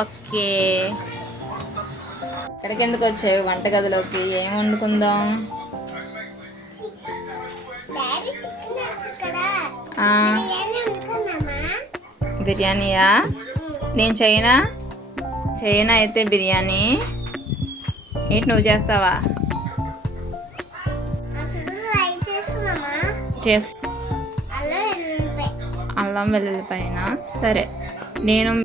Okay. ఇక్కడికి ఎందుకు వచ్చావు? వంటగదిలోకి ఏం వండుకుందాం? బిర్యానీయా? నేను చేయనా? చేయనా అయితే బిర్యానీ? ఏంటి నువ్వు చేస్తావా? చేసు అల్లం వెల్లుల్లిపైన సరే. నేను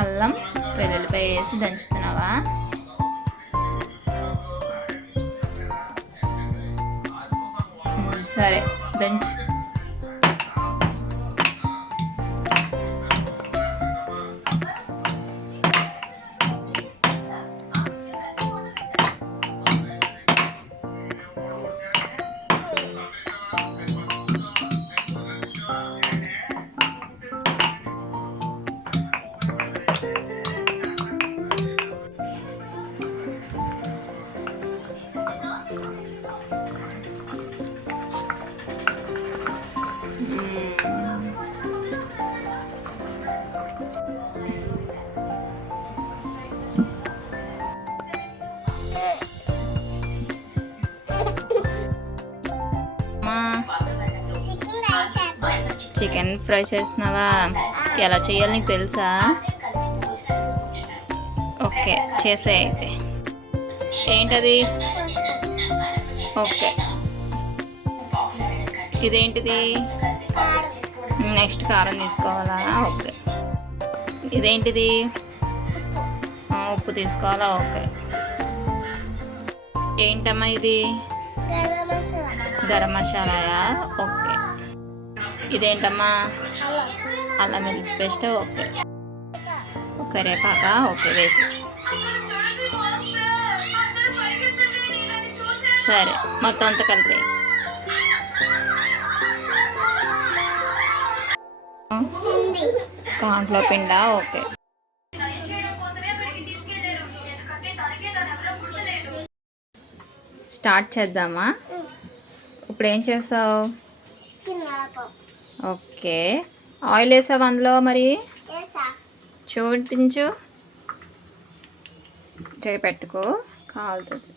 అల్లం వెల్లుల్లిపాయ వేసి దంచుతున్నావా? సరే దంచు. చికెన్ ఫ్రై చేస్తున్నావా ఎలా చేయాలి నీకు తెలుసా? ఓకే చేసే అయితే. ఏంటది? ఓకే. ఇదేంటిది? నెక్స్ట్ కారం తీసుకోవాలా? ఓకే. ఇదేంటిది? ఉప్పు తీసుకోవాలా? ఓకే. ఏంటమ్మా ఇది? గరం మసాలా. గరం మసాలాయా? ఓకే. ఇదేంటమ్మా? అలా అల్లం వెల్లుల్లి పేస్ట్ ఓకే కరివేపాక ఓకే వేసి. సరే మొత్తం అంతా కలిపి. కాంట్లో పిండా? ఓకే. స్టార్ట్ చేద్దామా? ఇప్పుడు ఏం చేస్తావు ఓకే. ఆయిల్ వేసావు అందులో మరి? చూపించు. చేయి పెట్టుకో. కాలుతుంది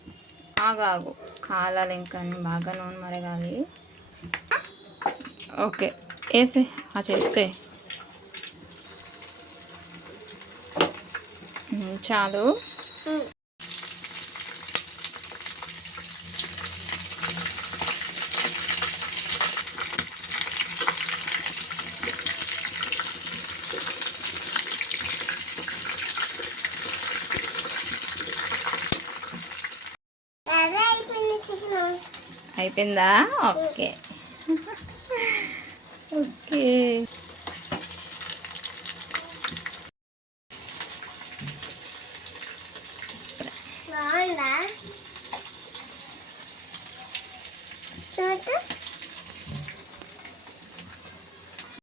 ఆగు ఆగు. కాలాలి ఇంకా బాగా నూనె మరగాలి. ఓకే. వేసే ఆ చేస్తే చాలు అదే అయిపోయింది చికెన్ అయిపోయిందా? ఓకే. ఓకే. బాగుందా? చూడు.